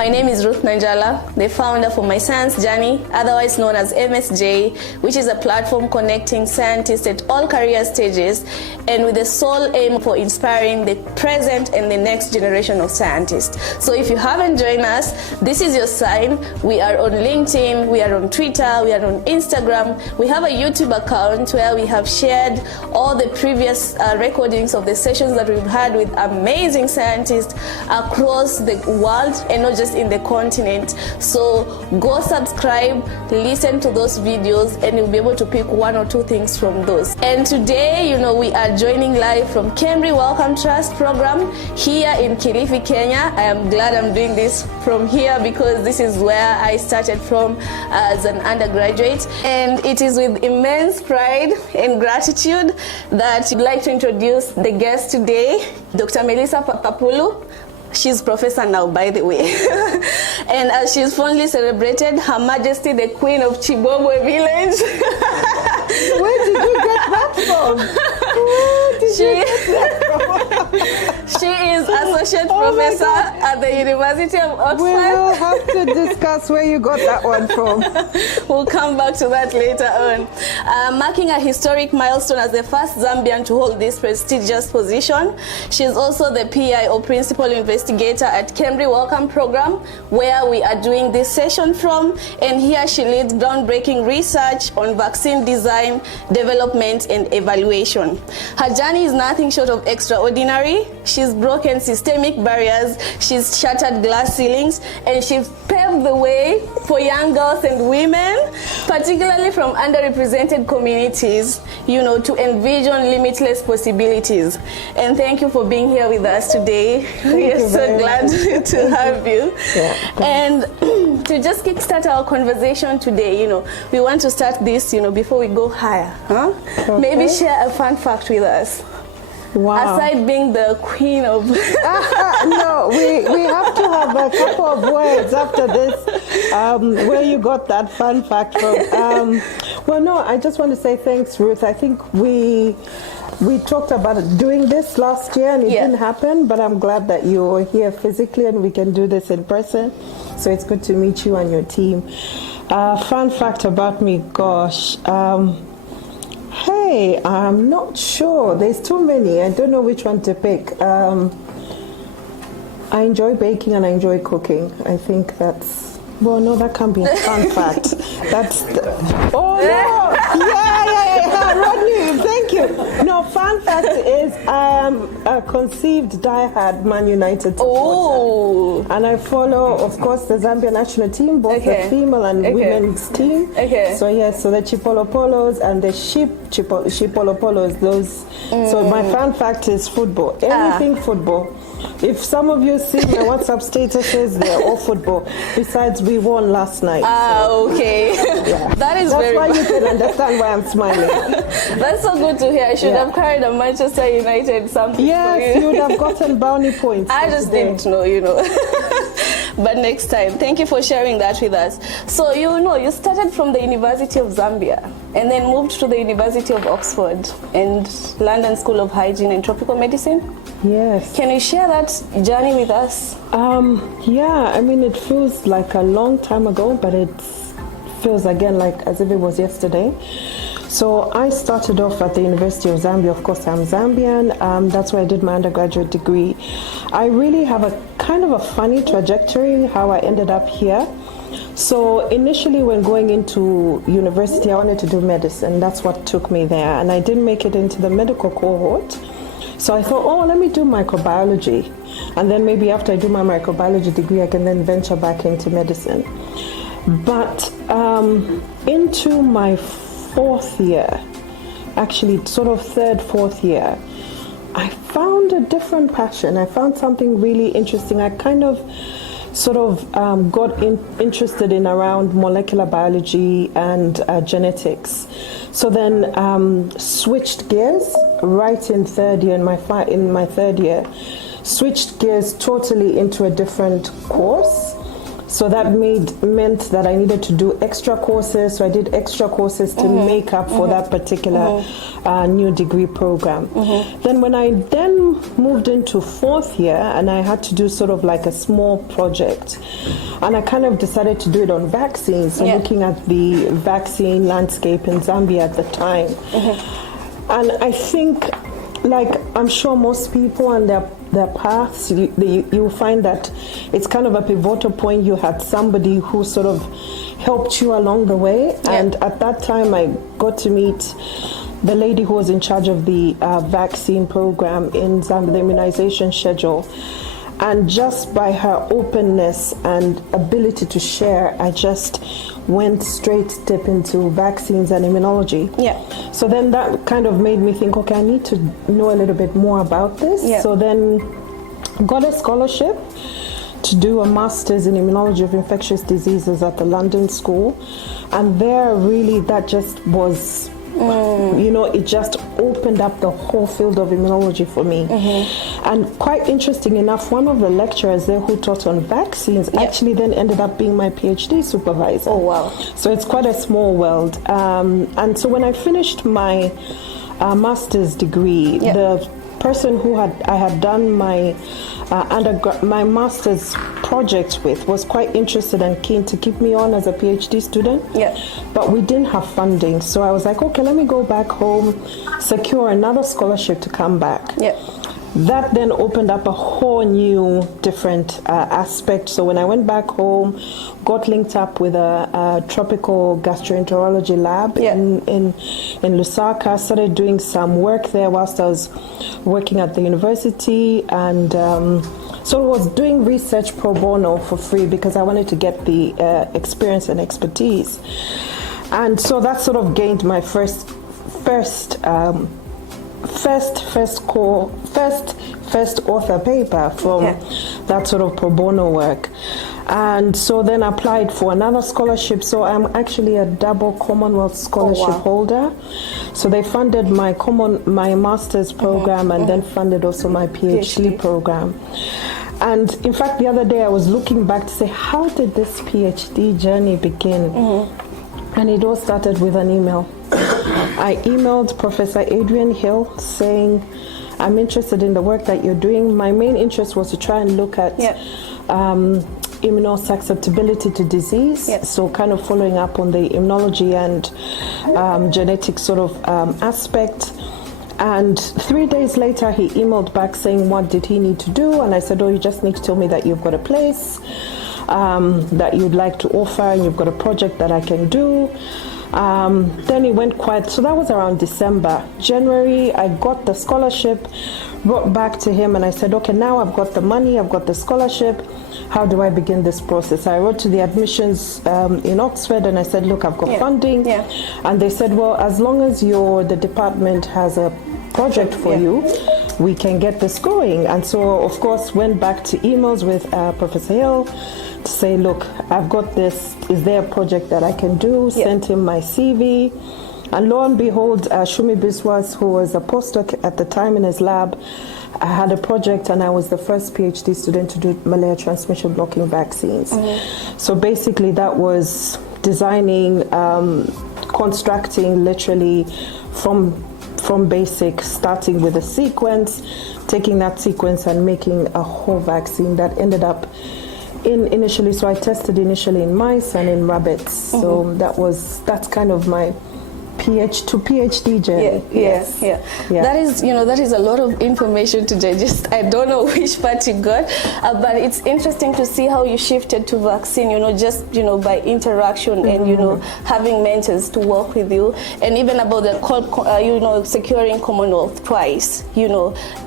My name is Ruth Nanjala, the founder for My Science Journey, otherwise known as MSJ, which is a platform connecting scientists at all career stages and with the sole aim for inspiring the present and the next generation of scientists. So if you haven't joined us, this is your sign. We are on LinkedIn, we are on Twitter, we are on Instagram. We have a YouTube account where we have shared all the previous recordings of the sessions that we've had with amazing scientists across the world and not just in the continent. So go subscribe, listen to those videos, and you'll be able to pick one or two things from those. And today, we are joining live from KEMRI Wellcome Trust program here in Kilifi, Kenya. I am glad I'm doing this from here because this is where I started from as an undergraduate. And it is with immense pride and gratitude that I'd like to introduce the guest today, Dr. Melissa Kapulu. She's professor now, by the way. And as she's fondly celebrated, Her Majesty the Queen of Chibobwe Village. Where did you get that from? She is associate professor at the University of Oxford. We will have to discuss where you got that one from. We'll come back to that later on. Marking a historic milestone as the first Zambian to hold this prestigious position. She is also the PI or Principal Investigator at KEMRI Wellcome Program, where we are doing this session from. And here she leads groundbreaking research on vaccine design, development, and evaluation. Her journey is nothing short of extraordinary. She's broken systemic barriers, she's shattered glass ceilings, and she's paved the way for young girls and women, particularly from underrepresented communities, to envision limitless possibilities. And thank you for being here with us today. We are so glad to have you. Yeah, and to just kickstart our conversation today, we want to start this, before we go higher. Okay. Maybe share a fun fact with us. Wow. Aside being the queen of... No, we have to have a couple of words after this, where you got that fun fact from. Well, no, I just want to say thanks, Ruth. I think we talked about doing this last year and it didn't happen, but I'm glad that you're here physically and we can do this in person. So it's good to meet you and your team. Fun fact about me, gosh. Hey, I'm not sure. There's too many. I don't know which one to pick. I enjoy baking and I enjoy cooking. I think that's... Well, no, that can't be a fun fact. That's... Oh, no! Yeah, Rodney, thank you. No, fun fact is I am a conceived diehard Man United supporter. Oh. And I follow, of course, the Zambia national team, both the female and women's team. Okay. So, yes, so the Chipolo-Polos and the Chipolo-Polos, those. So my fun fact is football. Anything football. If some of you see my WhatsApp statuses, they're all football. Besides, we won last night. Okay. Yeah. That's why you can understand why I'm smiling. That's so good to hear. I should have carried a Manchester United something. Yes, you would have gotten brownie points. I just didn't know, But next time, thank you for sharing that with us. So, you started from the University of Zambia and then moved to the University of Oxford and London School of Hygiene and Tropical Medicine. Yes. Can you share that journey with us? Yeah, I mean, it feels like a long time ago, but it feels again like as if it was yesterday. So I started off at the University of Zambia. Of course, I'm Zambian. That's where I did my undergraduate degree. I really have a kind of a funny trajectory how I ended up here. So initially when going into university, I wanted to do medicine. That's what took me there. And I didn't make it into the medical cohort. So I thought, let me do microbiology. And then maybe after I do my microbiology degree, I can then venture back into medicine. But into my fourth year, actually sort of third, fourth year, I found a different passion. I found something really interesting. I kind of sort of got interested in around molecular biology and genetics. So then switched gears right in third year, in my third year, switched gears totally into a different course. So that meant that I needed to do extra courses. So I did extra courses to make up for that particular new degree program. Then when I then moved into fourth year, and I had to do sort of like a small project, and I kind of decided to do it on vaccines, so looking at the vaccine landscape in Zambia at the time. And I think, like I'm sure most people and their paths, you find that it's kind of a pivotal point. You had somebody who sort of helped you along the way. And at that time, I got to meet the lady who was in charge of the vaccine program in Zambia, the immunization schedule. And just by her openness and ability to share, I just went straight step into vaccines and immunology. So then that kind of made me think, okay, I need to know a little bit more about this. So then got a scholarship to do a master's in immunology of infectious diseases at the London School. And there really that just was, you know, it just opened up the whole field of immunology for me. And quite interesting enough, one of the lecturers there who taught on vaccines actually then ended up being my PhD supervisor. Oh, wow. So it's quite a small world. And so when I finished my master's degree, the person who I had done my my master's project with was quite interested and keen to keep me on as a PhD student. But we didn't have funding, so I was like, okay, let me go back home, secure another scholarship to come back. That then opened up a whole new different aspect. So when I went back home, got linked up with a tropical gastroenterology lab in Lusaka, started doing some work there whilst I was working at the university, and so I was doing research pro bono for free because I wanted to get the experience and expertise. And so that sort of gained my first author paper from that sort of pro bono work. And so then applied for another scholarship. So I'm actually a double Commonwealth scholarship holder. So they funded my master's program and then funded also my PhD program. And in fact, the other day I was looking back to say, how did this PhD journey begin? And it all started with an email. I emailed Professor Adrian Hill saying, I'm interested in the work that you're doing. My main interest was to try and look at immunosusceptibility to disease, so kind of following up on the immunology and genetic sort of aspect. And 3 days later, he emailed back saying, what did he need to do? And I said, oh, you just need to tell me that you've got a place that you'd like to offer, and you've got a project that I can do. Then it went quiet. So that was around December. January, I got the scholarship, wrote back to him, and I said, okay, now I've got the money, I've got the scholarship. How do I begin this process? I wrote to the admissions in Oxford, and I said, look, I've got funding. And they said, well, as long as the department has a project for you, we can get this going. And so, of course, went back to emails with Professor Hill to say, look, I've got this. Is there a project that I can do? Sent him my CV. And lo and behold, Shumi Biswas, who was a postdoc at the time in his lab, I had a project, and I was the first PhD student to do malaria transmission blocking vaccines. So basically that was designing, constructing literally from basic, starting with a sequence, taking that sequence and making a whole vaccine that ended up initially, so I tested initially in mice and in rabbits. So that's kind of my PhD journey. That is a lot of information to digest. I don't know which part you got, but it's interesting to see how you shifted to vaccine, just by interaction and having mentors to work with you, and even about the securing Commonwealth twice.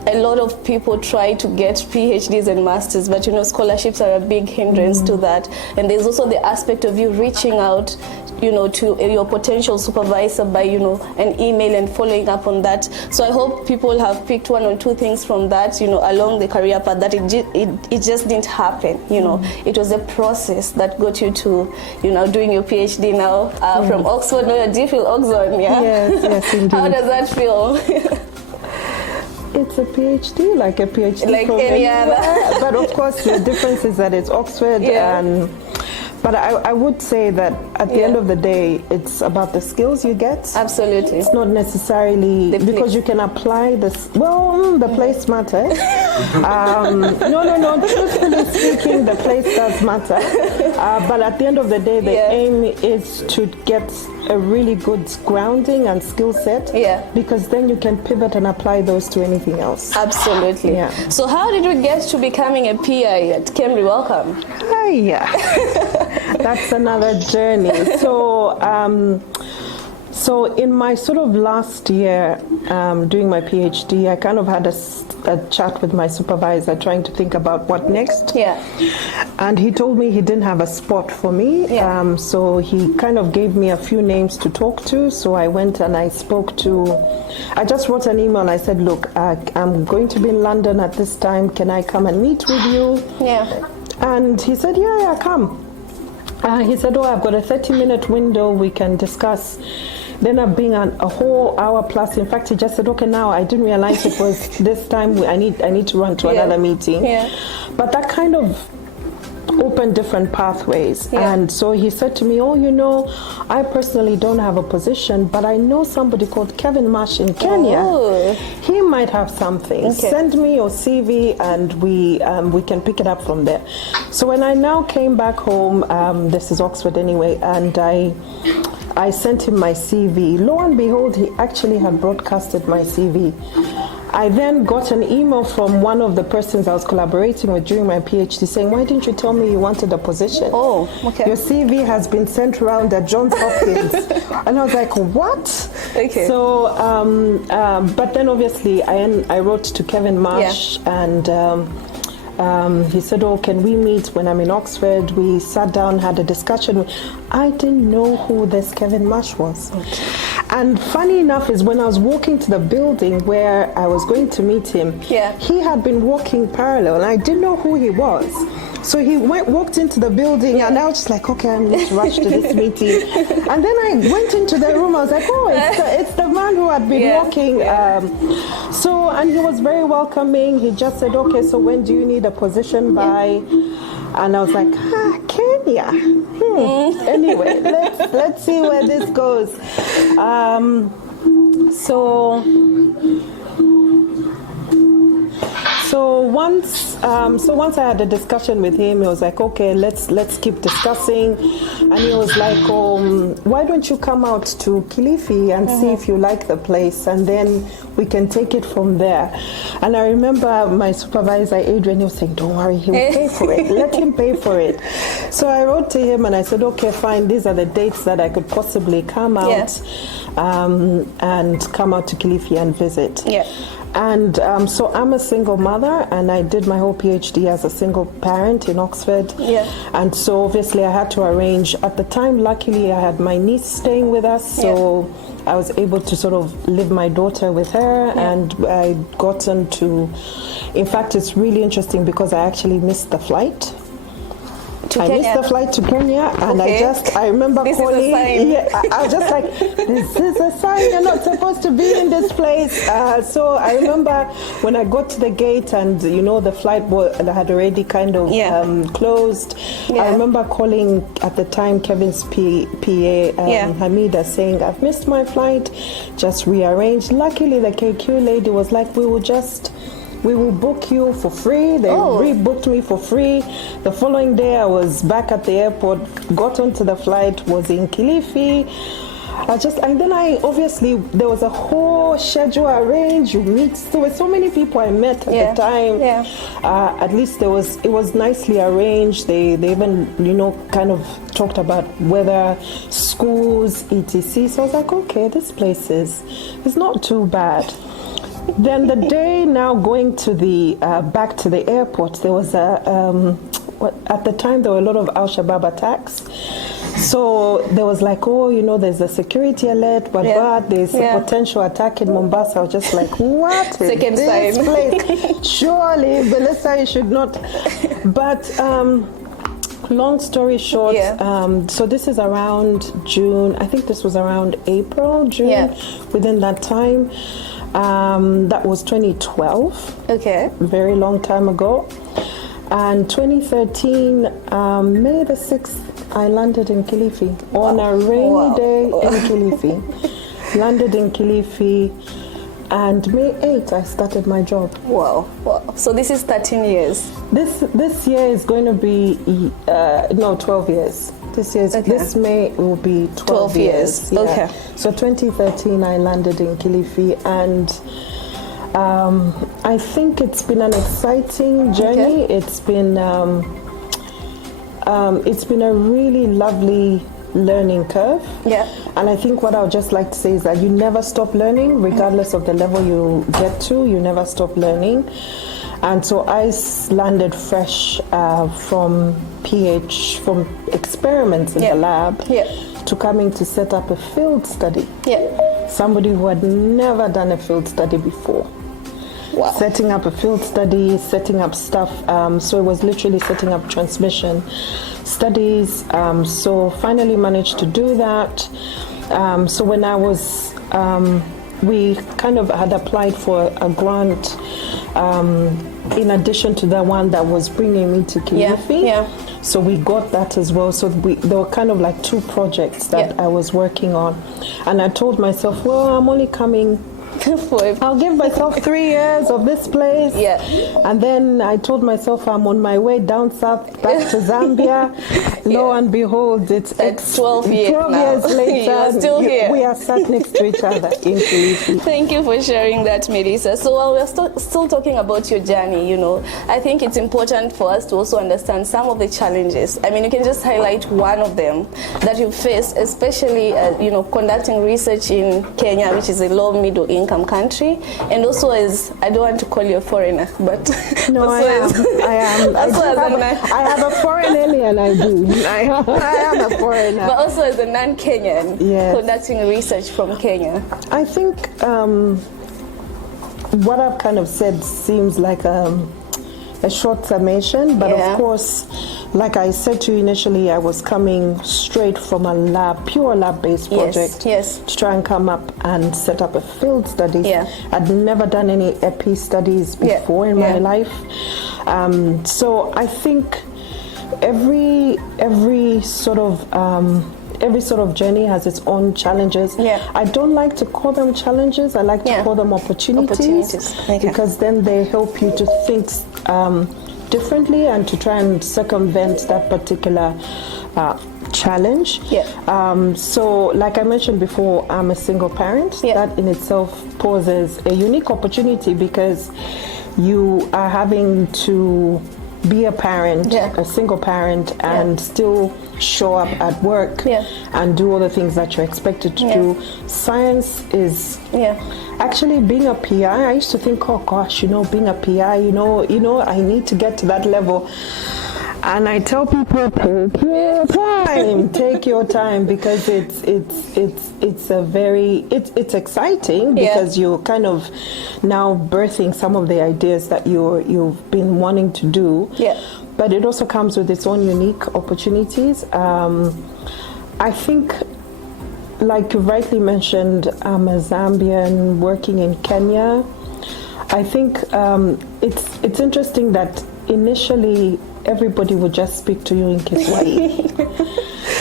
A lot of people try to get PhDs and masters, but scholarships are a big hindrance to that. And there's also the aspect of you reaching out to your potential supervisor by an email and following up on that. So I hope people have picked one or two things from that along the career path, that it just didn't happen. It was a process that got you to doing your PhD now from Oxford. Do you feel Oxford? Yes, indeed. How does that feel? it's a PhD, like a PhD like from any anywhere. other. But of course, the difference is that it's Oxford and. But I would say that at the end of the day, it's about the skills you get. Absolutely. It's not necessarily because you can apply this. Well, the place matters. No. Truthfully speaking, the place does matter. But at the end of the day, the aim is to get a really good grounding and skill set. Yeah. Because then you can pivot and apply those to anything else. Absolutely. Yeah. So how did you get to becoming a PI at KEMRI Wellcome? That's another journey. So in my sort of last year doing my PhD, I kind of had a chat with my supervisor trying to think about what next. Yeah. And he told me he didn't have a spot for me. Yeah. So he kind of gave me a few names to talk to. So I went and I I just wrote an email and I said, look, I'm going to be in London at this time. Can I come and meet with you? Yeah. And he said, yeah, come. He said, I've got a 30-minute window we can discuss. Then I've been a whole hour plus. In fact, he just said, okay, now I didn't realize it was this time. I need to run to another meeting. Yeah. But that kind of opened different pathways. Yeah. And so he said to me, I personally don't have a position, but I know somebody called Kevin Marsh in Kenya. Oh. He might have something. Okay. Send me your CV and we can pick it up from there. So when I now came back home, this is Oxford anyway, and I sent him my CV. Lo and behold, he actually had broadcasted my CV. I then got an email from one of the persons I was collaborating with during my PhD saying, why didn't you tell me you wanted a position? Oh, okay. Your CV has been sent around at Johns Hopkins. And I was like, what? Okay. So, but then obviously I wrote to Kevin Marsh and he said, can we meet when I'm in Oxford? We sat down, had a discussion. I didn't know who this Kevin Marsh was. Okay. And funny enough is when I was walking to the building where I was going to meet him, he had been walking parallel and I didn't know who he was. So he walked into the building and I was just like, okay, I'm going to rush to this meeting. And then I went into the room. I was like, it's the man who had been walking. And he was very welcoming. He just said, okay, so when do you need a position by? And I was like, Kenya. Anyway, let's see where this goes. So once I had a discussion with him, he was like, okay, let's keep discussing. And he was like, why don't you come out to Kilifi and see if you like the place, and then we can take it from there. And I remember my supervisor, Adrian, he was saying, don't worry, he'll pay for it. Let him pay for it. So I wrote to him and I said, okay, fine, these are the dates that I could possibly come out and come out to Kilifi and visit. Yeah. And so I'm a single mother, and I did my whole PhD as a single parent in Oxford. Yeah. And so obviously I had to arrange. At the time, luckily, I had my niece staying with us, so I was able to sort of live my daughter with her, and I gotten to. In fact, it's really interesting because I actually missed the flight. I missed the flight to Kenya, and I remember calling. I was just like, this is a sign you're not supposed to be in this place. So I remember when I got to the gate and, the flight had already kind of closed. I remember calling at the time Kevin's PA, Hamida, saying, I've missed my flight, just rearranged. Luckily, the KQ lady was like, we will book you for free. They rebooked me for free. The following day, I was back at the airport, got onto the flight, was in Kilifi. And then obviously, there was a whole schedule arranged. There were so many people I met at the time. Yeah. At least it was nicely arranged. They even, kind of talked about whether schools, etc. So I was like, okay, this place is not too bad. Then the day now going to the back to the airport, there was at the time there were a lot of Al-Shabaab attacks. So there was like, there's a security alert, but there's a potential attack in Mombasa. I was just like, what is this place? Surely, Melissa, you should not. But long story short, so this is around June. I think this was around April, June, within that time. That was 2012. Okay. Very long time ago. And 2013, May the 6th, I landed in Kilifi on a rainy day in Kilifi. Landed in Kilifi, and May 8th, I started my job. Wow. So this is 13 years. This year is going to be 12 years. This May will be 12 years. Yeah. Okay. So 2013, I landed in Kilifi, and I think it's been an exciting journey. Okay. It's been a really lovely learning curve. Yeah. And I think what I would just like to say is that you never stop learning, regardless of the level you get to. You never stop learning. And so I landed fresh from experiments in the lab to coming to set up a field study. Yeah. Somebody who had never done a field study before. Wow. Setting up a field study, setting up stuff. So it was literally setting up transmission studies. So finally managed to do that. So when I was, we kind of had applied for a grant in addition to the one that was bringing me to Kilifi. Yeah. So we got that as well. So there were kind of like two projects that I was working on. And I told myself, well, I'm only coming I'll give myself 3 years of this place. Yeah. And then I told myself I'm on my way down south back to Zambia. Lo and behold, it's 12 years later. You're still here. We are sat next to each other in Kilifi. Thank you for sharing that, Melissa. So while we're still talking about your journey, I think it's important for us to also understand some of the challenges. I mean, you can just highlight one of them that you faced, especially, conducting research in Kenya, which is a low middle income country, and also as, I don't want to call you a foreigner, but no, I am. I have a foreign alien. I do. I am a foreigner, but also as a non-Kenyan, conducting research from Kenya. I think what I've kind of said seems like a short summation, but of course, like I said to you initially, I was coming straight from a pure lab-based project to try and come up and set up a field study. Yeah. I'd never done any epi studies before in my life. So I think every sort of journey has its own challenges. Yeah. I don't like to call them challenges. I like to call them opportunities. Because then they help you to think differently and to try and circumvent that particular challenge. Yeah. So like I mentioned before, I'm a single parent. Yeah. That in itself poses a unique opportunity because you are having to be a parent, a single parent, and still show up at work and do all the things that you're expected to do. Science is actually being a PI. I used to think, oh gosh, being a PI, I need to get to that level. And I tell people, take your time, because it's exciting because you're kind of now birthing some of the ideas that you've been wanting to do. Yeah. But it also comes with its own unique opportunities. I think, like you rightly mentioned, I'm a Zambian working in Kenya. I think it's interesting that initially everybody would just speak to you in Kiswahili.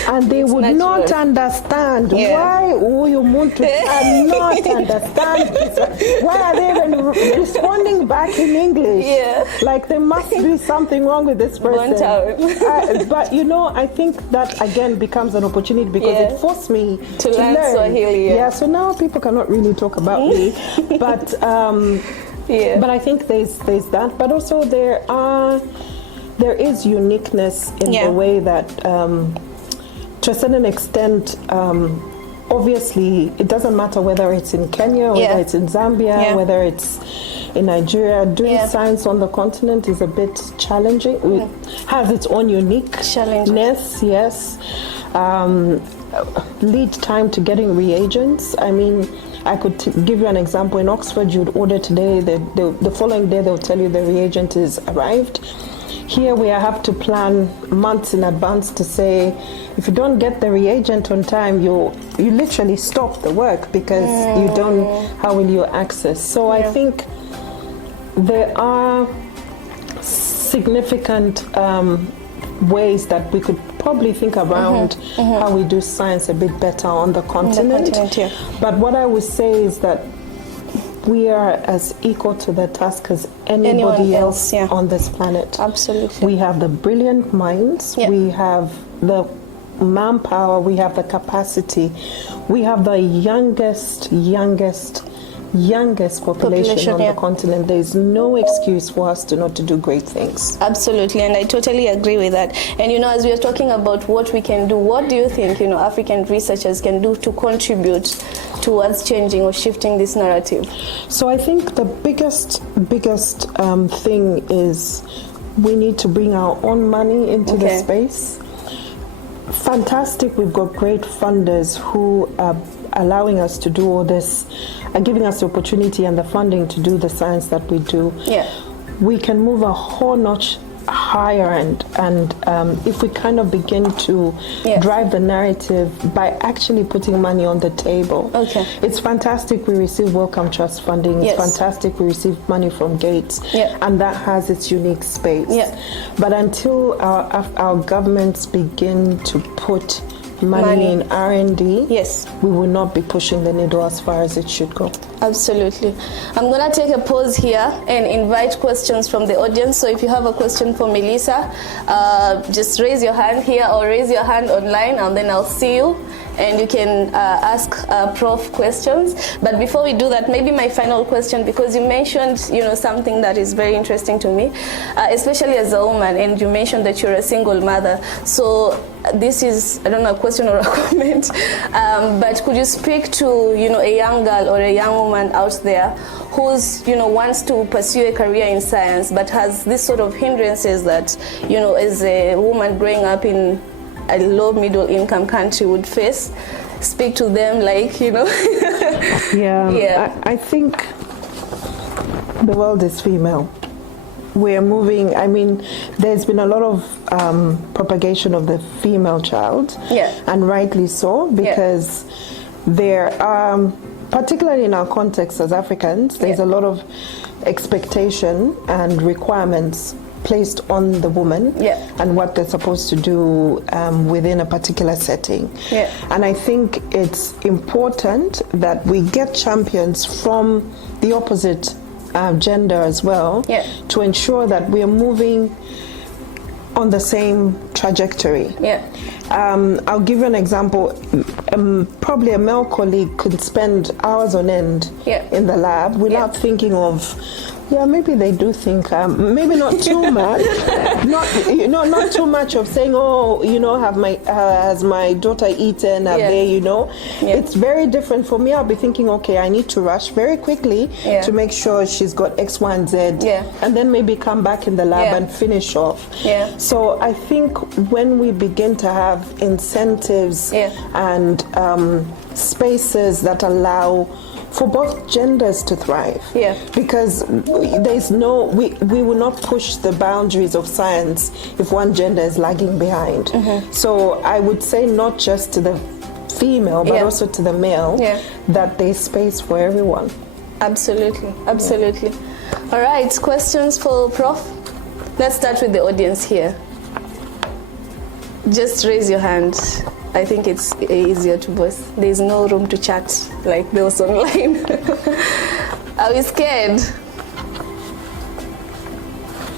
And they would not understand why you cannot understand. Why are they even responding back in English? Yeah. Like there must be something wrong with this person. But I think that again becomes an opportunity because it forced me to learn Swahili. Yeah. So now people cannot really talk about me. But but I think there's that. But also there is uniqueness in the way that, to a certain extent, obviously, it doesn't matter whether it's in Kenya, whether it's in Zambia, whether it's in Nigeria. Doing science on the continent is a bit challenging. It has its own uniqueness, lead time to getting reagents. I mean, I could give you an example. In Oxford, you'd order today, the following day they'll tell you the reagent is arrived. Here we have to plan months in advance to say, if you don't get the reagent on time, you literally stop the work because you don't, how will you access? So I think there are significant ways that we could probably think around how we do science a bit better on the continent. But what I would say is that we are as equal to the task as anybody else on this planet. Absolutely. We have the brilliant minds, we have the manpower, we have the capacity, we have the youngest population on the continent. There is no excuse for us to not to do great things. Absolutely, and I totally agree with that. And as we are talking about what we can do, what do you think African researchers can do to contribute towards changing or shifting this narrative? So I think the biggest thing is we need to bring our own money into the space. Fantastic, we've got great funders who are allowing us to do all this, and giving us the opportunity and the funding to do the science that we do. We can move a whole notch higher, and if we kind of begin to drive the narrative by actually putting money on the table. It's fantastic we receive Wellcome Trust funding. It's fantastic we receive money from Gates, and that has its unique space. But until our governments begin to put money in R&D, we will not be pushing the needle as far as it should go. Absolutely. I'm going to take a pause here and invite questions from the audience. So if you have a question for Melissa, just raise your hand here or raise your hand online, and then I'll see you and you can ask Prof questions. But before we do that, maybe my final question, because you mentioned something that is very interesting to me, especially as a woman, and you mentioned that you're a single mother. So this is, I don't know, a question or a comment, but could you speak to a young girl or a young woman out there who's wants to pursue a career in science but has this sort of hindrances that as a woman growing up in a low middle income country would face? Speak to them like I think the world is female. We're moving, there's been a lot of propagation of the female child, and rightly so, because there are, particularly in our context as Africans, there's a lot of expectation and requirements placed on the woman and what they're supposed to do within a particular setting. And I think it's important that we get champions from the opposite gender as well, to ensure that we are moving on the same trajectory. I'll give you an example. Probably a male colleague could spend hours on end in the lab without thinking of, maybe they do think, maybe not too much, not too much of saying, has my daughter eaten? Have they, It's very different for me. I'll be thinking, okay, I need to rush very quickly to make sure she's got X, Y, and Z, and then maybe come back in the lab and finish off. So I think when we begin to have incentives and spaces that allow for both genders to thrive, because there's we will not push the boundaries of science if one gender is lagging behind. So I would say not just to the female but also to the male, that there's space for everyone. Absolutely. All right, questions for Prof? Let's start with the audience here. Just raise your hand. I think it's easier to voice. There's no room to chat like those online. Are we scared?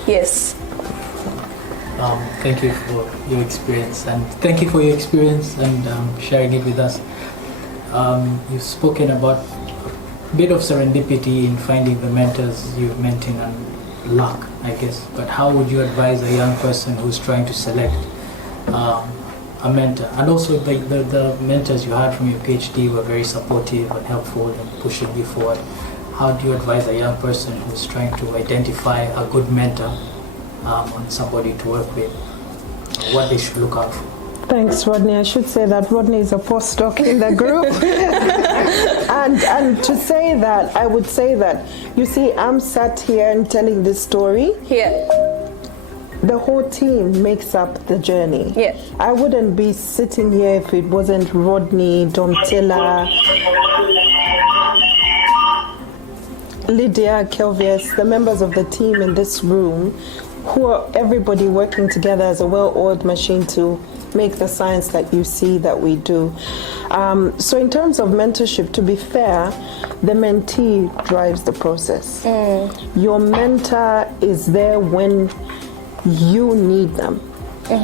Yes. Thank you for your experience, and sharing it with us. You've spoken about a bit of serendipity in finding the mentors you've mentored, and luck, I guess. But how would you advise a young person who's trying to select a mentor? And also the mentors you had from your PhD were very supportive and helpful and pushing you forward. How do you advise a young person who's trying to identify a good mentor on somebody to work with, what they should look out for? Thanks, Rodney. I should say that Rodney is a postdoc in the group. and to say that, I would say that, you see, I'm sat here and telling this story. the whole team makes up the journey. Yeah. I wouldn't be sitting here if it wasn't Rodney, Domtilla, Lydia, Kelvius, the members of the team in this room, who are everybody working together as a well-oiled machine to make the science that you see that we do. So in terms of mentorship, to be fair, the mentee drives the process. Your mentor is there when you need them.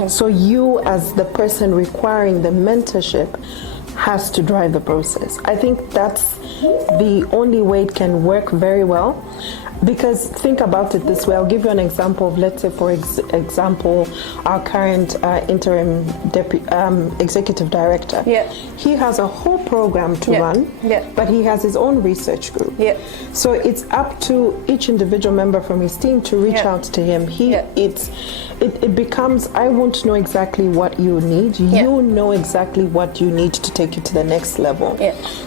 So you, as the person requiring the mentorship, has to drive the process. I think that's the only way it can work very well. Because think about it this way, I'll give you an example of, let's say, for example, our current interim executive director. Yeah. He has a whole program to run, but he has his own research group. Yeah. So it's up to each individual member from his team to reach out to him. It becomes, I won't know exactly what you need. You know exactly what you need to take you to the next level.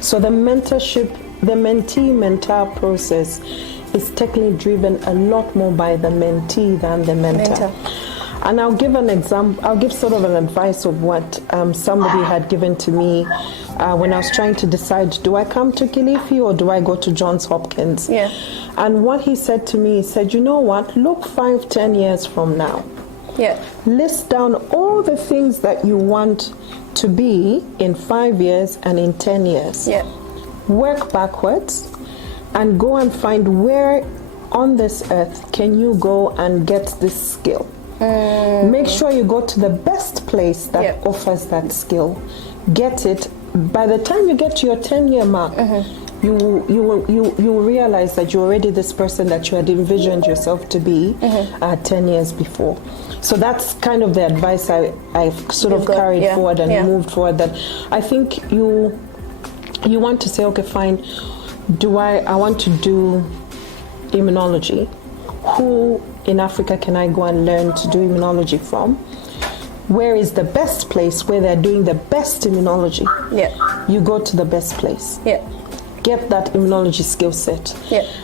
So the mentorship, the mentee-mentor process is technically driven a lot more by the mentee than the mentor. And I'll give an example, I'll give sort of an advice of what somebody had given to me when I was trying to decide, do I come to Kilifi or do I go to Johns Hopkins? And what he said to me, he said, you know what, look 5-10 years from now. List down all the things that you want to be in 5 years and in 10 years. Work backwards and go and find where on this earth can you go and get this skill. Make sure you go to the best place that offers that skill. Get it. By the time you get to your 10-year mark, you will realize that you're already this person that you had envisioned yourself to be 10 years before. So that's kind of the advice I've sort of carried forward and moved forward. That I think you want to say, okay, fine. I want to do immunology. Who in Africa can I go and learn to do immunology from? Where is the best place where they're doing the best immunology? You go to the best place. Get that immunology skill set.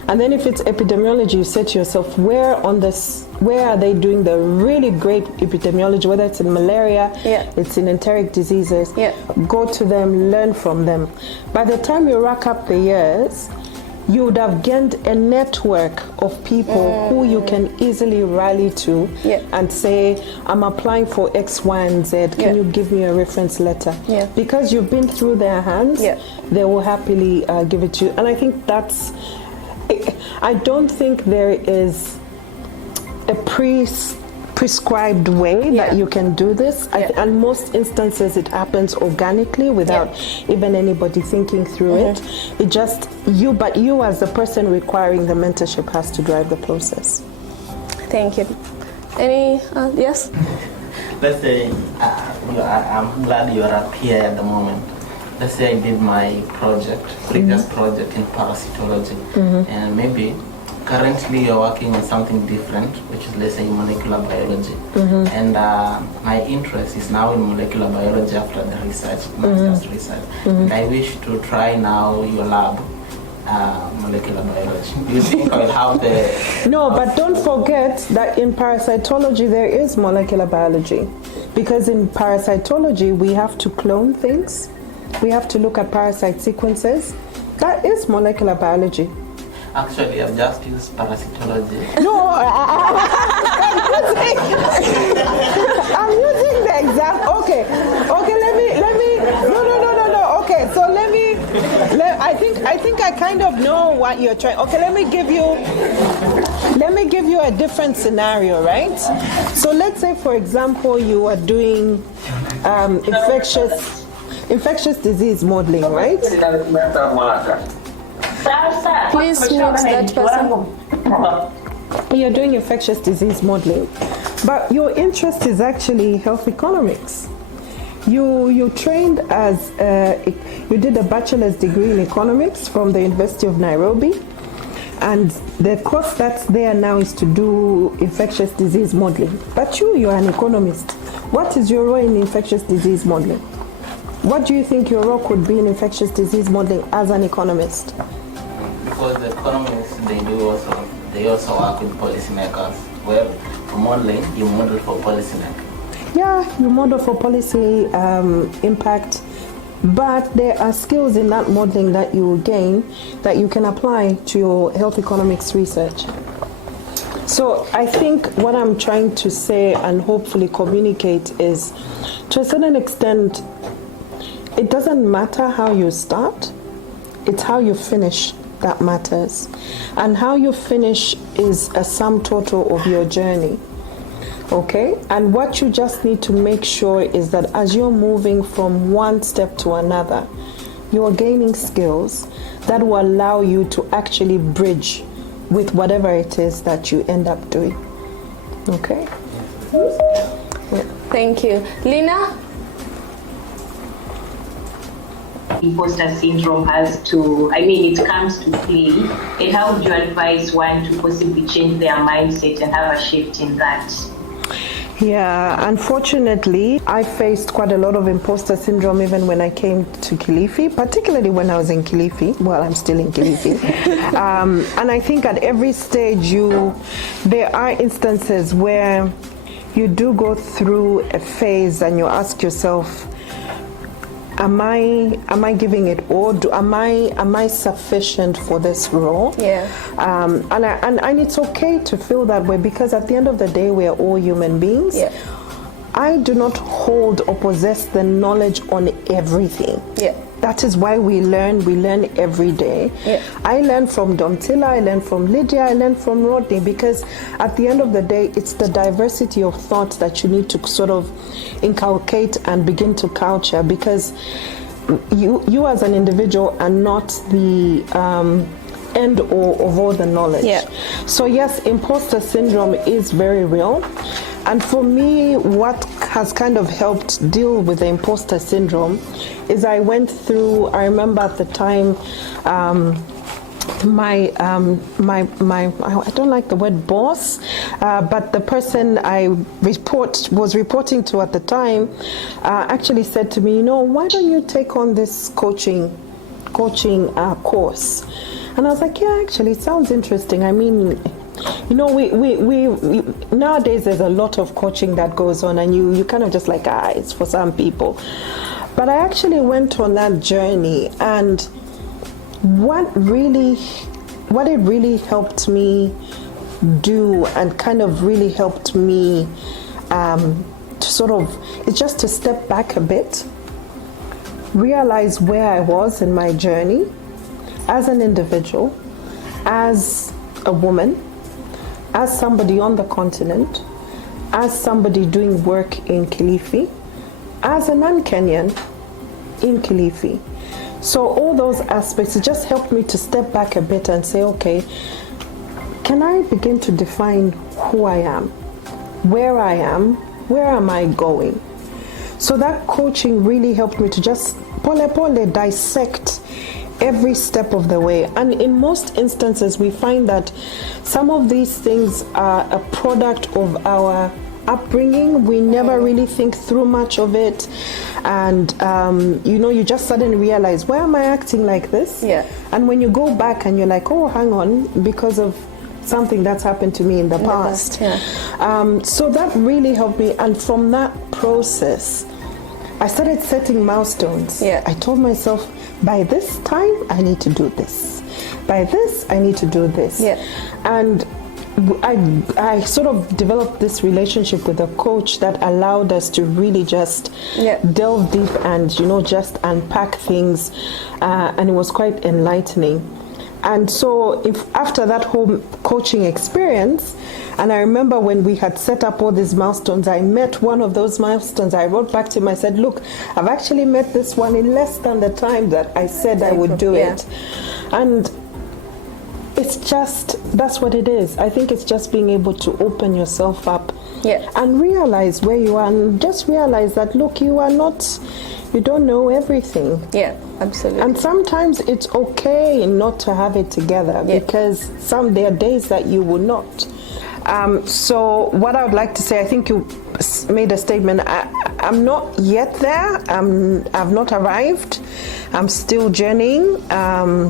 And then if it's epidemiology, you say to yourself, where are they doing the really great epidemiology, whether it's in malaria, it's in enteric diseases, go to them, learn from them. By the time you rack up the years, you would have gained a network of people who you can easily rally to and say, I'm applying for X, Y, and Z. Can you give me a reference letter? Because you've been through their hands, they will happily give it to you. And I think I don't think there is a prescribed way that you can do this. And most instances it happens organically without even anybody thinking through it. It just but you as the person requiring the mentorship has to drive the process. Thank you. Any yes? Let's say I'm glad you're up here at the moment. Let's say I did my previous project in parasitology, and maybe currently you're working on something different, which is, let's say, molecular biology. And my interest is now in molecular biology after the research, master's research. And I wish to try now your lab, molecular biology. Do you think I'll have the... No, but don't forget that in parasitology there is molecular biology. Because in parasitology we have to clone things. We have to look at parasite sequences. That is molecular biology. Actually, I've just used parasitology. No, I'm using the example. Okay, let me. No. Okay, so I think I kind of know what you're trying. Okay, let me give you a different scenario, right? So let's say, for example, you are doing infectious disease modeling, right? Please mute that person. You're doing infectious disease modeling, but your interest is actually health economics. You trained as you did a bachelor's degree in economics from the University of Nairobi, and the course that's there now is to do infectious disease modeling. But you're an economist. What is your role in infectious disease modeling? What do you think your role could be in infectious disease modeling as an economist? Because the economists, they also work with policymakers. Well, for modeling, you model for policy making. Yeah, you model for policy impact, but there are skills in that modeling that you will gain that you can apply to your health economics research. So I think what I'm trying to say and hopefully communicate is, to a certain extent, it doesn't matter how you start, it's how you finish that matters. And how you finish is a sum total of your journey. Okay? And what you just need to make sure is that as you're moving from one step to another, you're gaining skills that will allow you to actually bridge with whatever it is that you end up doing. Okay? Yeah. Thank you. Lina? Imposter syndrome has to, it comes to play, and how would you advise one to possibly change their mindset and have a shift in that? Yeah, unfortunately, I faced quite a lot of imposter syndrome even when I came to Kilifi, particularly when I was in Kilifi. Well, I'm still in Kilifi. And I think at every stage there are instances where you do go through a phase and you ask yourself, am I giving it all? Am I sufficient for this role? Yeah. And it's okay to feel that way, because at the end of the day, we are all human beings. Yeah. I do not hold or possess the knowledge on everything. Yeah. That is why we learn every day. Yeah. I learn from Domtila, I learn from Lydia, I learn from Rodney, because at the end of the day, it's the diversity of thoughts that you need to sort of inculcate and begin to culture, because you as an individual are not the end all of all the knowledge. Yeah. So yes, imposter syndrome is very real. And for me, what has kind of helped deal with the imposter syndrome is I remember at the time, my I don't like the word boss, but the person I was reporting to at the time actually said to me, why don't you take on this coaching course? And I was like, yeah, actually, it sounds interesting. We nowadays there's a lot of coaching that goes on, and you kind of just like, it's for some people. But I actually went on that journey, and what it really helped me do, and kind of really helped me it's just to step back a bit, realize where I was in my journey as an individual, as a woman, as somebody on the continent, as somebody doing work in Kilifi, as a non-Kenyan in Kilifi. So all those aspects, it just helped me to step back a bit and say, okay, can I begin to define who I am, where am I going? So that coaching really helped me to just dissect every step of the way. And in most instances, we find that some of these things are a product of our upbringing. We never really think through much of it. And, you just suddenly realize, why am I acting like this? Yeah. And when you go back and you're like, oh, hang on, because of something that's happened to me in the past. Yeah. So that really helped me. And from that process, I started setting milestones. Yeah. I told myself, by this time, I need to do this. By this, I need to do this. Yeah. And I sort of developed this relationship with a coach that allowed us to really just delve deep and, just unpack things. And it was quite enlightening. And so after that whole coaching experience, and I remember when we had set up all these milestones, I met one of those milestones. I wrote back to him, I said, look, I've actually met this one in less than the time that I said I would do it. And it's just, that's what it is. I think it's just being able to open yourself up and realize where you are, and just realize that, look, you don't know everything. Yeah, absolutely. And sometimes it's okay not to have it together, because there are days that you will not. So what I would like to say, I think you made a statement. I'm not yet there. I've not arrived. I'm still journeying. I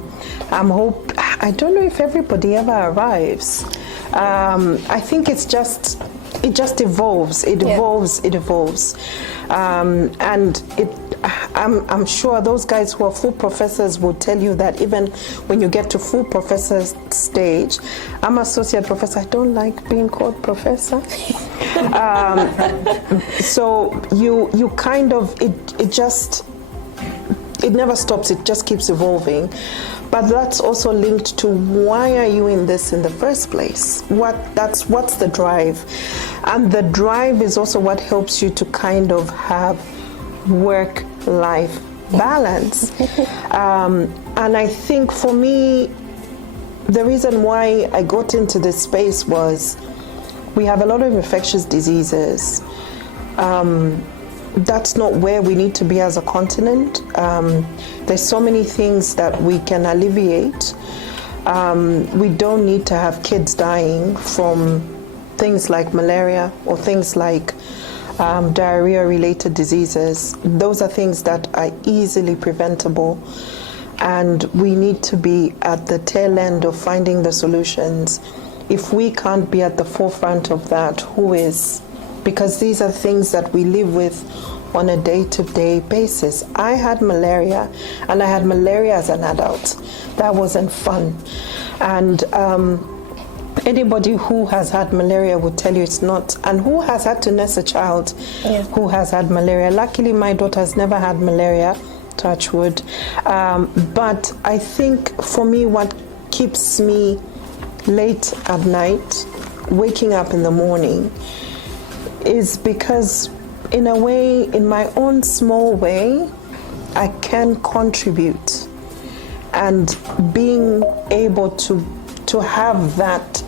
don't know if everybody ever arrives. I think it's just it just evolves. It evolves. It evolves, and I'm sure those guys who are full professors will tell you that even when you get to full professor stage, I'm associate professor. I don't like being called professor. So you kind of it never stops. It just keeps evolving. But that's also linked to why are you in this in the first place? What's the drive? And the drive is also what helps you to kind of have work-life balance. And I think for me, the reason why I got into this space was we have a lot of infectious diseases. That's not where we need to be as a continent. There's so many things that we can alleviate. We don't need to have kids dying from things like malaria or things like diarrhea-related diseases. Those are things that are easily preventable, and we need to be at the tail end of finding the solutions. If we can't be at the forefront of that, who is? Because these are things that we live with on a day-to-day basis. I had malaria, and I had malaria as an adult. That wasn't fun. And anybody who has had malaria would tell you it's not, and who has had to nurse a child who has had malaria. Luckily, my daughter has never had malaria, touch wood. But I think for me, what keeps me late at night, waking up in the morning, is because in a way, in my own small way, I can contribute. And being able to have that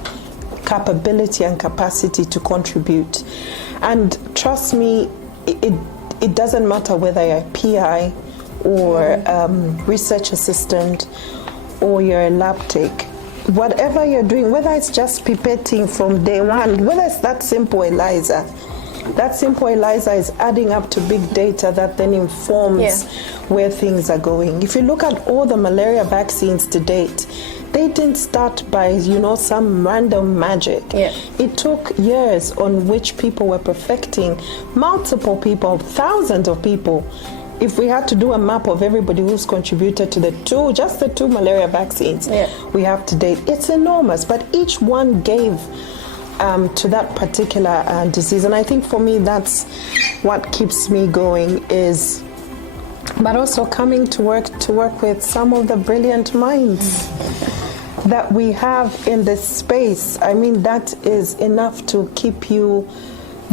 capability and capacity to contribute. And trust me, it doesn't matter whether you're a PI or research assistant or you're a lab tech. Whatever you're doing, whether it's just pipetting from day one, whether it's that simple ELISA, that simple ELISA is adding up to big data that then informs where things are going. If you look at all the malaria vaccines to date, they didn't start by, some random magic. It took years on which people were perfecting, multiple people, thousands of people. If we had to do a map of everybody who's contributed to just the two malaria vaccines we have to date, it's enormous, but each one gave to that particular disease. And I think for me, that's what keeps me going, but also coming to work with some of the brilliant minds that we have in this space. I mean, that is enough to keep you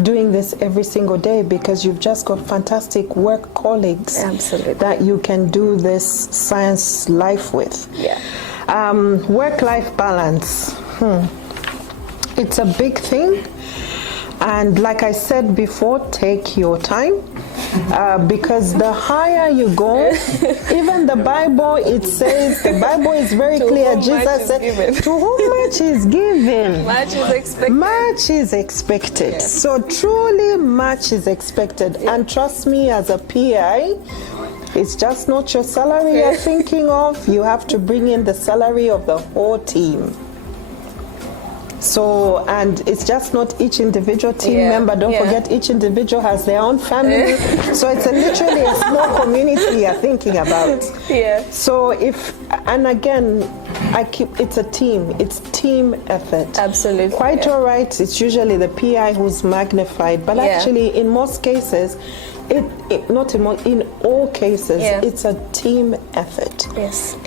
doing this every single day, because you've just got fantastic work colleagues that you can do this science life with. Work-life balance. It's a big thing, and like I said before, take your time, because the higher you go, even the Bible, it says, the Bible is very clear. Jesus said, to whom much is given, much is expected. Much is expected. So truly much is expected. And trust me, as a PI, it's just not your salary you're thinking of. You have to bring in the salary of the whole team. So, and it's just not each individual team member. Don't forget, each individual has their own family. So it's literally a small community you're thinking about. So and again, it's a team. It's team effort. Absolutely. Quite all right. It's usually the PI who's magnified, but actually, in most cases, in all cases, it's a team effort.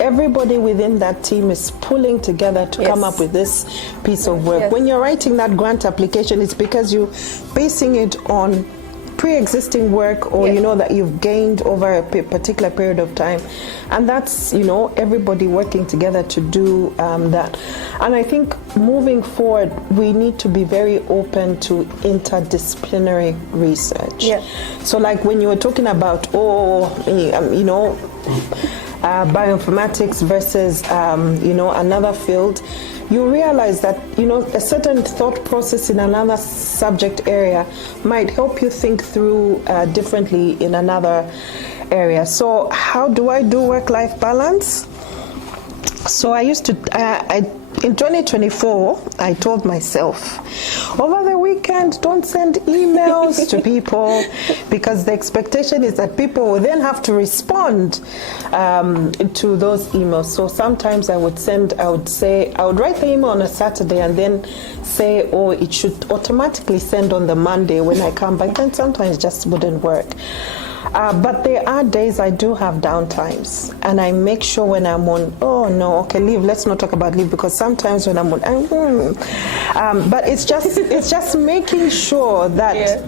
Everybody within that team is pulling together to come up with this piece of work. When you're writing that grant application, it's because you're basing it on pre-existing work, or that you've gained over a particular period of time, and that's everybody working together to do that. And I think moving forward, we need to be very open to interdisciplinary research. So like when you were talking about bioinformatics versus another field, you realize that a certain thought process in another subject area might help you think through differently in another area. So how do I do work-life balance? So I In 2024, I told myself, over the weekend, don't send emails to people, because the expectation is that people will then have to respond to those emails. So sometimes I would write the email on a Saturday and then say, oh, it should automatically send on the Monday when I come, but then sometimes it just wouldn't work. But there are days I do have downtimes, and I make sure when I'm on, leave, let's not talk about leave, because sometimes when I'm on, but it's just making sure that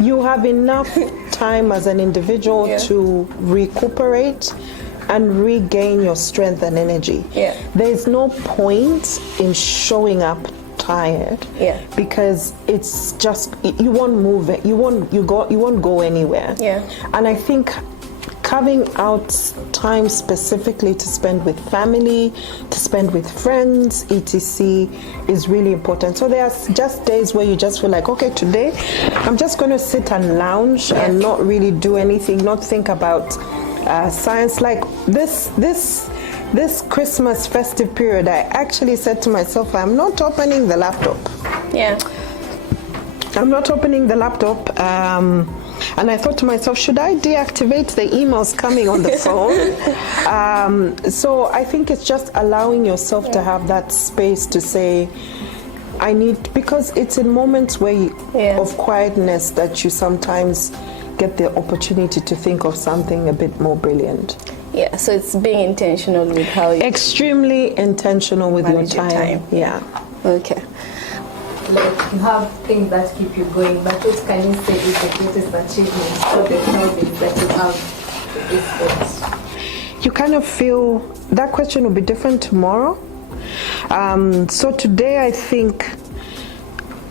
you have enough time as an individual to recuperate and regain your strength and energy. There's no point in showing up tired, because it's just, you won't move it, you won't go anywhere. And I think carving out time specifically to spend with family, to spend with friends, etc., is really important. So there are just days where you just feel like, okay, today I'm just going to sit and lounge and not really do anything, not think about science. Like this Christmas festive period, I actually said to myself, I'm not opening the laptop. I'm not opening the laptop. And I thought to myself, should I deactivate the emails coming on the phone? So I think it's just allowing yourself to have that space to say, because it's in moments of quietness that you sometimes get the opportunity to think of something a bit more brilliant. Yeah, so it's being intentional with how you... Extremely intentional with your time. Yeah. Okay. Like, you have things that keep you going, but what can you say is the greatest achievement for the hobbies that you have these days? You kind of feel that question will be different tomorrow. So today I think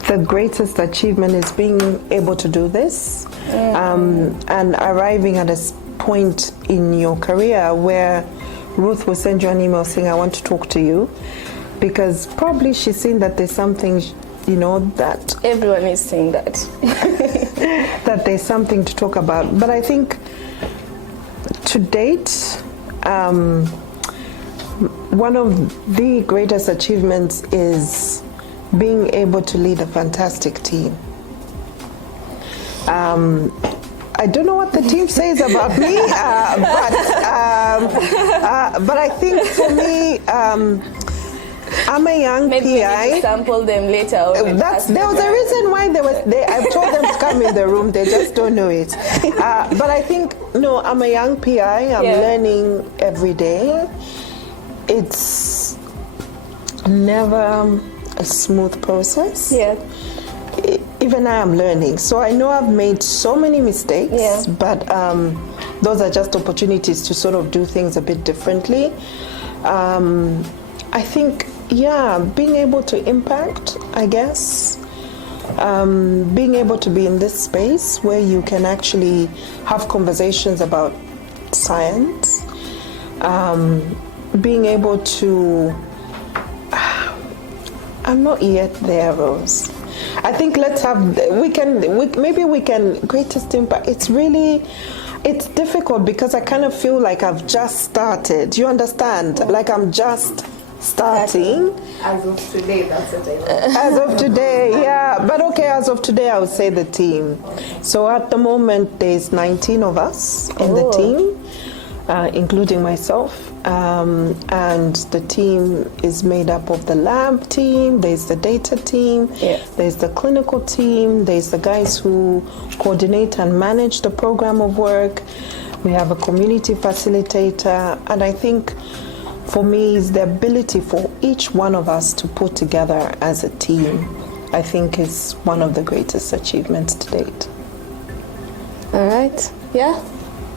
the greatest achievement is being able to do this and arriving at a point in your career where Ruth will send you an email saying, I want to talk to you, because probably she's seen that there's something, that everyone is saying that that there's something to talk about. But I think to date, one of the greatest achievements is being able to lead a fantastic team. I don't know what the team says about me, but I think for me, I'm a young Maybe PI. Maybe sample them later. There was a reason why I've told them to come in the room. They just don't know it. But I think, I'm a young PI. I'm learning every day. It's never a smooth process. Even I am learning. So I know I've made so many mistakes, but those are just opportunities to sort of do things a bit differently. I think, being able to impact, I guess, being able to be in this space where you can actually have conversations about science, being able to, I'm not yet there, Rose. I think maybe we can, greatest impact, it's difficult because I kind of feel like I've just started. You understand? Like I'm just starting. As of today, that's what I mean. As of today, but okay, as of today I would say the team. So at the moment there's 19 of us in the team, including myself. And the team is made up of the lab team, there's the data team, there's the clinical team, there's the guys who coordinate and manage the program of work. We have a community facilitator, and I think for me is the ability for each one of us to put together as a team, I think is one of the greatest achievements to date. All right.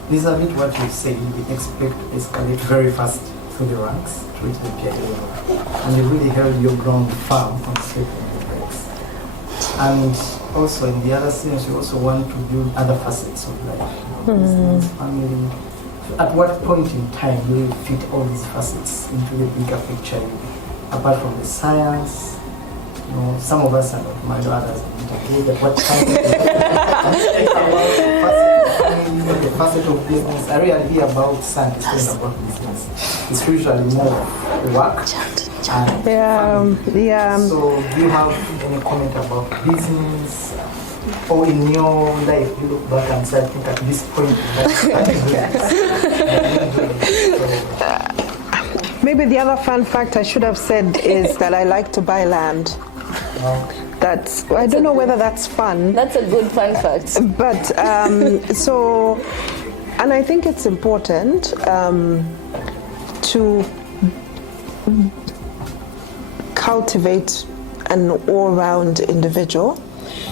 These are not what you say. You expect to escalate very fast through the ranks, through the PA level. And you really held your ground firm on slipping the brakes. And also, in the other sense, you also want to build other facets of life, business, family. At what point in time do you fit all these facets into the bigger picture? Apart from the science, some of us are not married, others are interviewed. At what time do the facet of business? I really hear about science talking about business. It's usually more work, Yeah. So do you have any comment about business? Or in your life, you look back and say, I think at this point, Maybe the other fun fact I should have said is that I like to buy land. I don't know whether that's fun. That's a good fun fact. But and I think it's important to cultivate an all-round individual.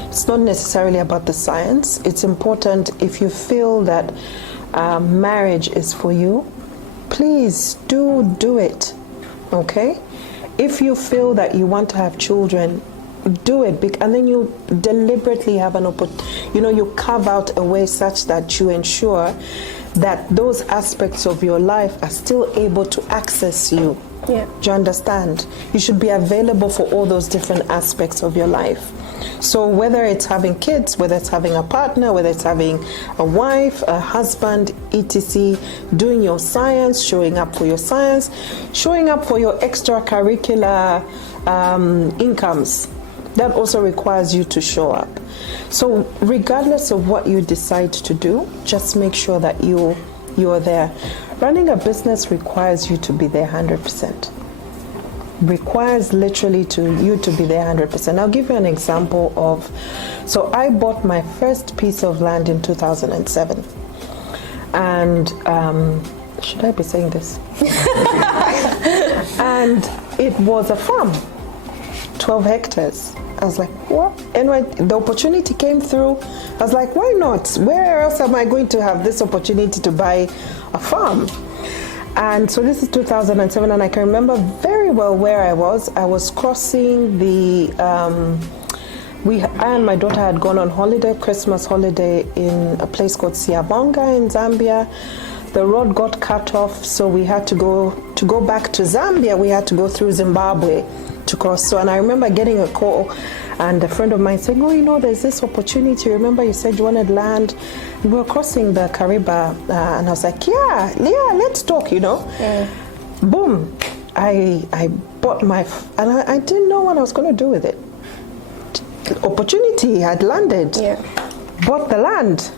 It's not necessarily about the science. It's important if you feel that marriage is for you, please do it, okay? If you feel that you want to have children, do it, and then you deliberately have an opportunity, you carve out a way such that you ensure that those aspects of your life are still able to access you. Yeah. Do you understand? You should be available for all those different aspects of your life. So whether it's having kids, whether it's having a partner, whether it's having a wife, a husband, etc., doing your science, showing up for your science, showing up for your extracurricular incomes, that also requires you to show up. So regardless of what you decide to do, just make sure that you are there. Running a business requires you to be there 100%. Requires literally you to be there 100%. I'll give you an example of, so I bought my first piece of land in 2007. And, should I be saying this? And it was a farm, 12 hectares. I was like, what? Anyway, the opportunity came through. I was like, why not? Where else am I going to have this opportunity to buy a farm? And so this is 2007, and I can remember very well where I was. I was crossing the, I and my daughter had gone on holiday, Christmas holiday, in a place called Siabonga in Zambia. The road got cut off, so we had to go back to Zambia. We had to go through Zimbabwe to cross. So, and I remember getting a call, and a friend of mine saying, oh, there's this opportunity. Remember you said you wanted land? And we were crossing the Kariba, and I was like, yeah, let's talk, Yeah. Boom. I bought and I didn't know what I was going to do with it. Opportunity had landed. Yeah. Bought the land.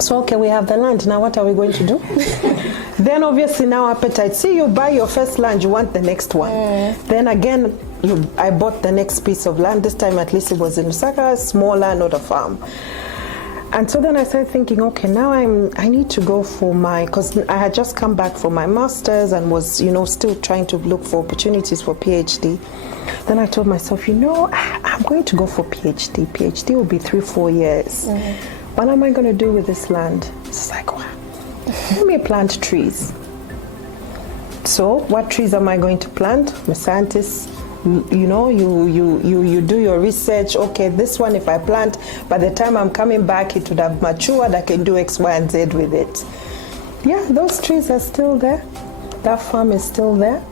So, okay, we have the land. Now what are we going to do? Then obviously now appetite. See, you buy your first land, you want the next one. Then again, I bought the next piece of land. This time at least it was in Lusaka, smaller, not a farm. And so then I started thinking, okay, now I need to go for because I had just come back from my master's and was, still trying to look for opportunities for PhD. Then I told myself, I'm going to go for PhD. PhD will be 3-4 years. What am I going to do with this land? It's like, wow, let me plant trees. So what trees am I going to plant? I'm a scientist. You do your research. Okay, this one, if I plant, by the time I'm coming back, it would have matured. I can do X, Y, and Z with it. Yeah, those trees are still there. That farm is still there.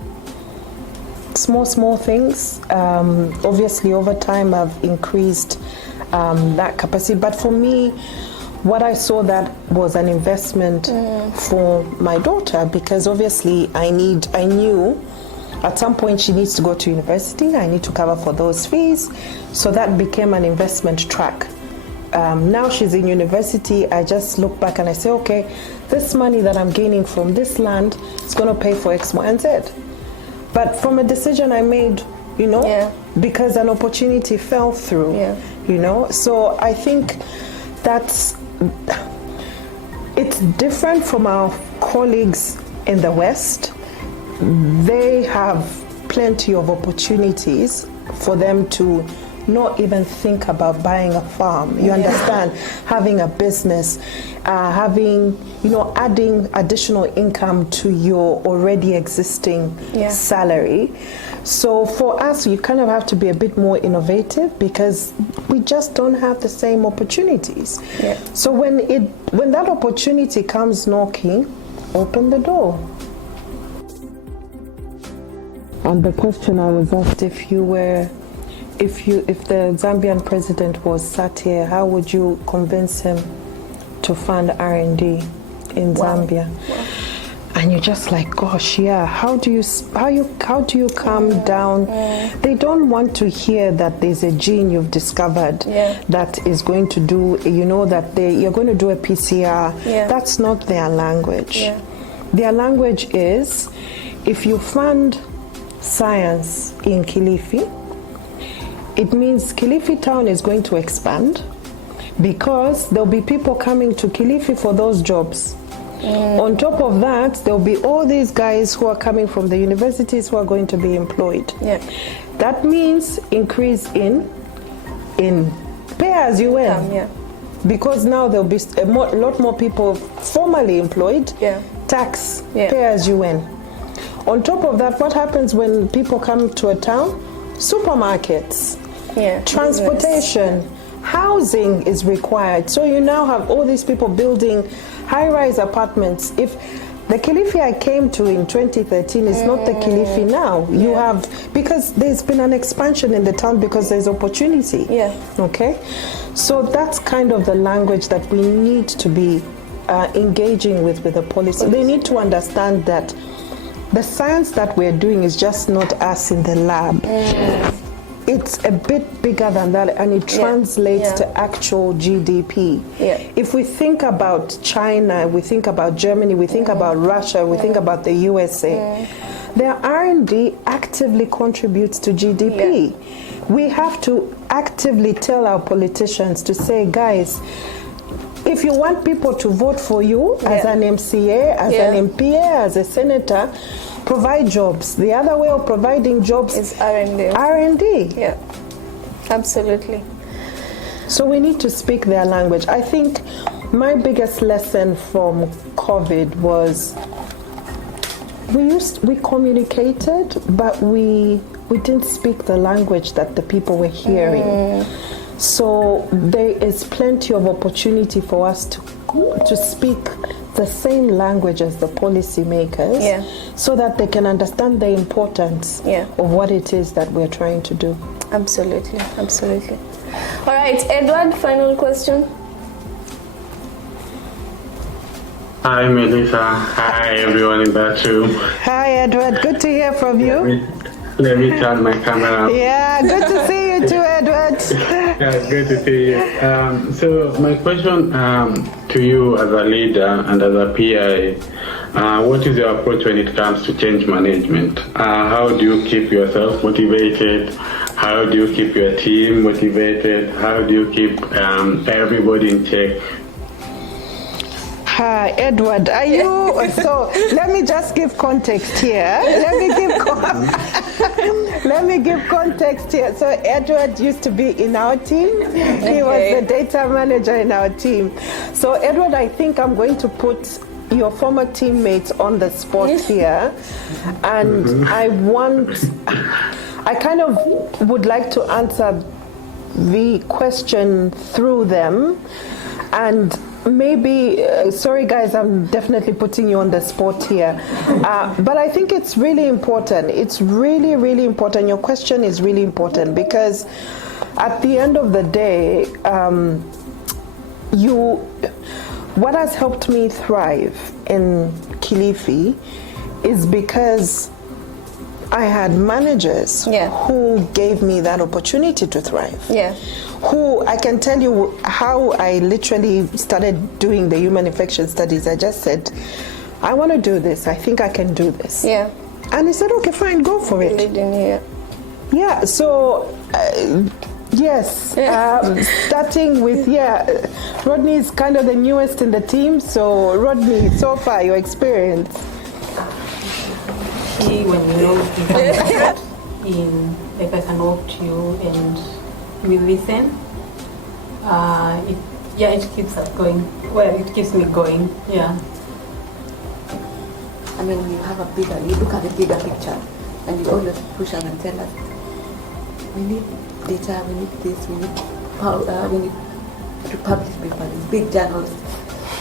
Small things. Obviously, over time, I've increased that capacity. But for me, what I saw that was an investment for my daughter, because obviously I knew at some point she needs to go to university. I need to cover for those fees. So that became an investment track. Now she's in university. I just look back and I say, okay, this money that I'm gaining from this land is going to pay for X, Y, and Z. But from a decision I made, because an opportunity fell through, So I think it's different from our colleagues in the West. They have plenty of opportunities for them to not even think about buying a farm. You understand? Having a business, adding additional income to your already existing salary. So for us, you kind of have to be a bit more innovative because we just don't have the same opportunities. Yeah. So when that opportunity comes knocking, open the door. On the question I was asked, if the Zambian president was sat here, how would you convince him to fund R&D in Zambia? Wow. and you're just like, gosh, yeah, how do you calm down? They don't want to hear that there's a gene you've discovered that is going to do, that you're going to do a PCR. That's not their language. Their language is, if you fund science in Kilifi, it means Kilifi town is going to expand because there'll be people coming to Kilifi for those jobs. On top of that, there'll be all these guys who are coming from the universities who are going to be employed. That means increase in pay as you earn. Because now there'll be a lot more people formally employed. Tax, pay as you earn. On top of that, what happens when people come to a town? Supermarkets, transportation, housing is required. So you now have all these people building high-rise apartments. If the Kilifi I came to in 2013 is not the Kilifi now, you have, because there's been an expansion in the town because there's opportunity. Okay? So that's kind of the language that we need to be engaging with the policy. They need to understand that the science that we're doing is just not us in the lab. It's a bit bigger than that, and it translates to actual GDP. If we think about China, we think about Germany, we think about Russia, we think about the USA, their R&D actively contributes to GDP. We have to actively tell our politicians to say, guys, if you want people to vote for you as an MCA, as an MPA, as a senator, provide jobs. The other way of providing jobs is R&D. R&D. Yeah, absolutely. So we need to speak their language. I think my biggest lesson from COVID was we communicated, but we didn't speak the language that the people were hearing. So there is plenty of opportunity for us to speak the same language as the policymakers, so that they can understand the importance of what it is that we're trying to do. Absolutely, absolutely. All right, Edward, final question. Hi, Melissa. Hi, everyone in that room. Hi, Edward. Good to hear from you. Let me turn my camera. Yeah, good to see you too, Edward. Yeah, it's good to see you. So my question to you as a leader and as a PI, what is your approach when it comes to change management? How do you keep yourself motivated? How do you keep your team motivated? How do you keep everybody in check? Hi, Edward, are you, so let me just give context here. Let me give context here. So Edward used to be in our team. He was the data manager in our team. So Edward, I think I'm going to put your former teammates on the spot here. And I kind of would like to answer the question through them. And maybe, sorry guys, I'm definitely putting you on the spot here. But I think it's really important. It's really, really important. Your question is really important because at the end of the day, what has helped me thrive in Kilifi is because I had managers who gave me that opportunity to thrive. Who, I can tell you how I literally started doing the human infection studies. I just said, I want to do this. I think I can do this. And he said, okay, fine, go for it. So, yes, starting with, Rodney is kind of the newest in the team. So, Rodney, so far, your experience. When you know like I can walk to you and we listen, it keeps us going. Well, it keeps me going. I mean, you have you look at the bigger picture, and you always push us and tell us, we need data, we need this, we need to publish papers, big journals.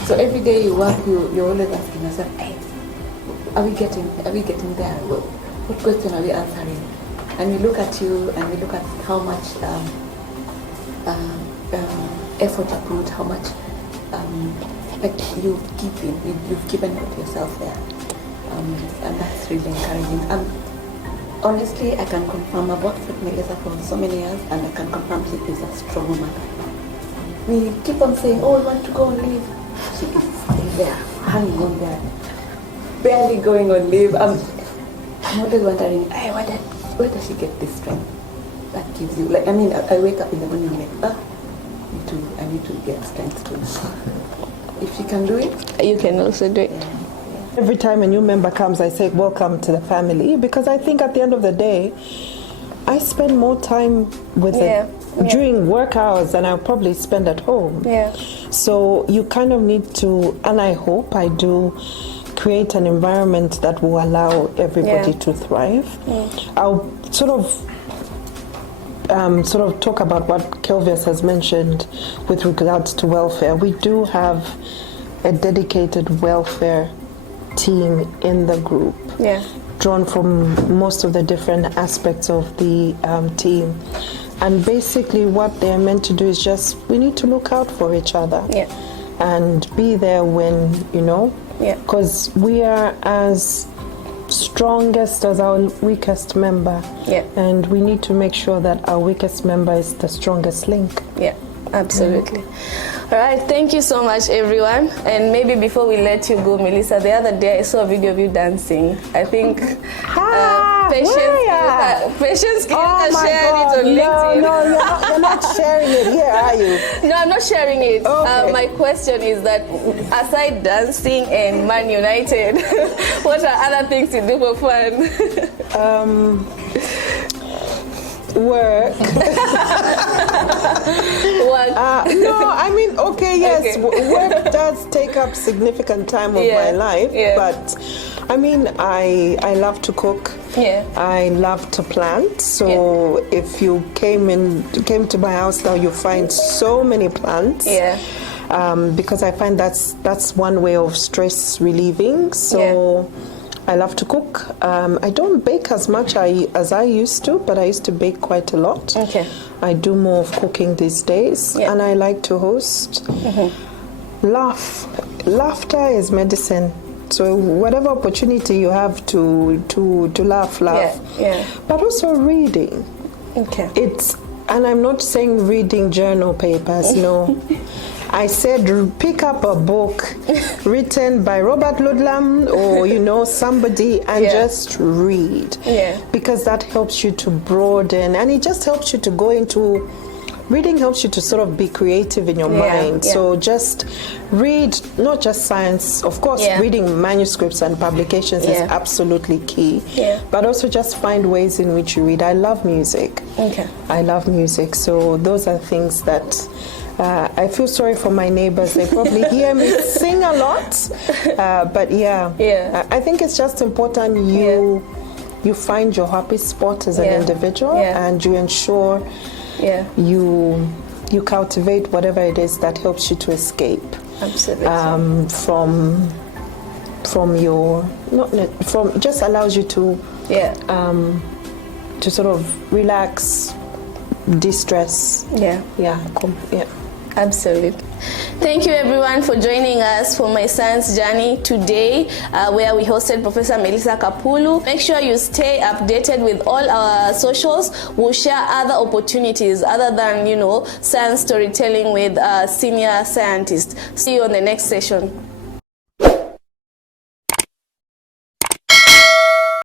So every day you work, you're always asking yourself, hey, are we getting there? What question are we answering? And we look at you and we look at how much effort you put, how much you've given of yourself there. And that's really encouraging. Honestly, I can confirm I've worked with Melissa for so many years, and I can confirm she is a strong woman. We keep on saying, oh, we want to go on leave. She is still there, hanging on there, barely going on leave. I'm always wondering, hey, where does she get this strength that gives you? Like, I mean, I wake up in the morning like, I need to get strength too. If she can do it, you can also do it. Yeah. Every time a new member comes, I say, welcome to the family, because I think at the end of the day, I spend more time with it during work hours than I'll probably spend at home. Yeah. So you kind of need to, and I hope I do, create an environment that will allow everybody to thrive. I'll sort of talk about what Kelvius has mentioned with regards to welfare. We do have a dedicated welfare team in the group, drawn from most of the different aspects of the team. And basically what they're meant to do is just, we need to look out for each other and be there when, because we are as strongest as our weakest member, and we need to make sure that our weakest member is the strongest link. Absolutely. All right, thank you so much, everyone. And maybe before we let you go, Melissa, the other day I saw a video of you dancing. I think Patience can share it on LinkedIn. No, you're not sharing it here, are you? No, I'm not sharing it. Okay. My question is that aside dancing and Man United, what are other things you do for fun? Work. No, I mean, yes, work does take up significant time of my life, but I mean, I love to cook. I love to plant. So if you came to my house now, you find so many plants. Because I find that's one way of stress relieving. So. I love to cook. I don't bake as much as I used to, but I used to bake quite a lot. I do more of cooking these days, and I like to host. Laughter is medicine. So whatever opportunity you have to laugh. But also reading. And I'm not saying reading journal papers, no. I said pick up a book written by Robert Ludlam or somebody and just read, because that helps you to broaden, and it just helps you to go into reading, helps you to sort of be creative in your mind. So just read, not just science, of course. Reading manuscripts and publications is absolutely key, but also just find ways in which you read. I love music. I love music, so those are things that I feel sorry for my neighbors. They probably hear me sing a lot, but I think it's just important you find your happy spot as an individual, and you ensure you cultivate whatever it is that helps you to escape from your just allows you to sort of relax, de-stress. Absolutely. Thank you everyone for joining us for My Science Journey today, where we hosted Professor Melissa Kapulu. Make sure you stay updated with all our socials. We'll share other opportunities other than, science storytelling with senior scientists. See you on the next session.